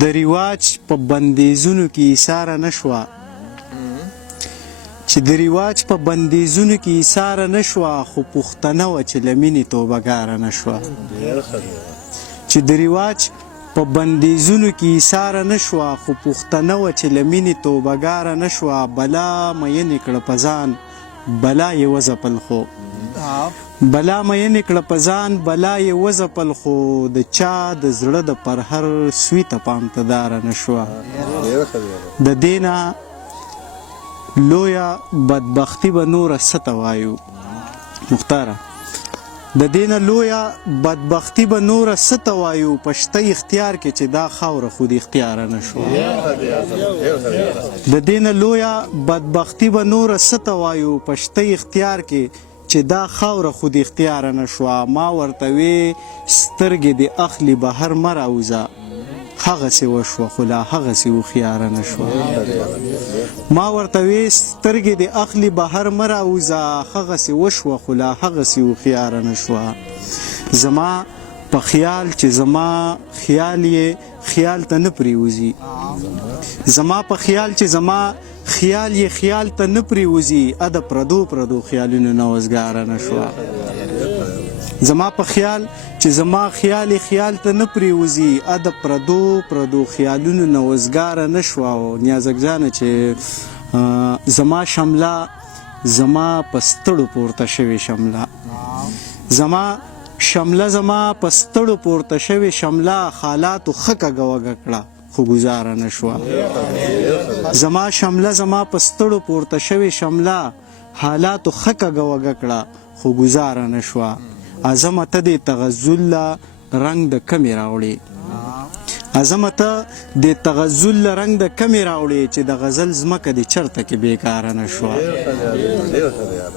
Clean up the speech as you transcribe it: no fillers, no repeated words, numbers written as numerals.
د رواج په بندیزونو کې ایثاره نشوه چې د رواج په بندیزونو کې ایثاره نشوه خو پښتنه وه چې له مینې توبهګاره نشوه چې د رواج په بندیزونو کې ایثاره نشوه خو پښتنه وه چې له مینې توبهګاره نشوه بلا مینې کړه په ځان بلا یې وځپل خو بلا مینې کړه په ځان بلا یې وځپل خو د چا د زړه د پرهر سوی ته پام ته داره نشوه د دې نه لویه بدبختي به نوره څه ته وایو مختاره د دې نه لویه بدبختي به نوره څه ته وایو په شته اختیار کې چې دا خاوره خود اختیاره نه شوه د دې نه لویه بدبختي به نوره څه ته وایو په شته اختیار کې چې دا خاوره خود اختیاره نه شوه ما ورته وې سترګې دې اخلي بهر مه راوځه هغسې وشوه خو لا هغسې هوښیاره نه شوه ما ورته وې سترګې دې اخلي بهر مه راوځه هغسې وشوه خو لا هغسې هوښیاره نه شوه زما په خیال چې زما خیال یې خیال ته نه پرېوځي زما په خیال چې زما خیال یې خیال ته نه پرېوځي د پردو پردو خیالونو نه وزګاره نه شوه زما په خیال چې زما خیال خیال ته نه پرېوځي د پردو پردو خیالونو نه وزګاره نه شوه او نیازک جانه چې زما شمله زما په ستړو پورته شوې شمله زما شمله زما په ستړو پورته شوې شمله حالاتو ښه کږه وږه کړه خو ګزاره نه شوه زما شمله زما په ستړو پورته شوې شمله حالاتو ښه کږه وږه کړه خو ګزاره نه شوه عظمه ته د تغزل رنگ د کمې راوړې عظمه ته د تغزل رنگ د کمې راوړې چې د غزل ځمکه د چرته کې بیکاره نه شوه